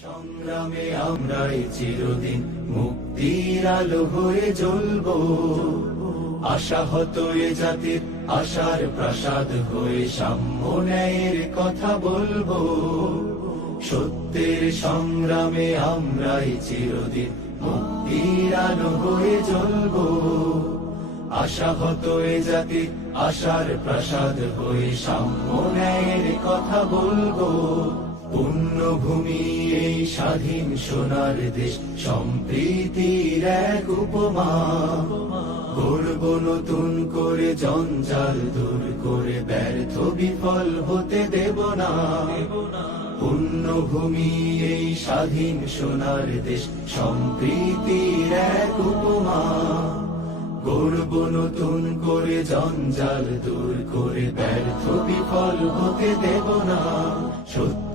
সংগ্রামে আমরাই চিরদিন মুক্তির আলো হয়ে জ্বলব। আশাহত এ জাতির আশার প্রাসাদ হয়ে সাম্য ন্যায়ের কথা বলব। সত্যের সংগ্রামে আমরাই চিরদিন মুক্তির আলো হয়ে জ্বলব। আশাহত এ জাতি আশার প্রাসাদ হয়ে সাম্য ন্যায়ের কথা বলব। পুণ্যভূমি স্বাধীন সোনার দেশ, সম্প্রীতির এক উপমা। গড়ব নতুন করে জঞ্জাল, দূর করে ব্যর্থ বিফল হতে দেব না। পুণ্যভূমি এই স্বাধীন সোনার দেশ, সম্প্রীতির এক উপমা। গড়ব নতুন করে জঞ্জাল, দূর করে ব্যর্থ বিফল হতে দেব না।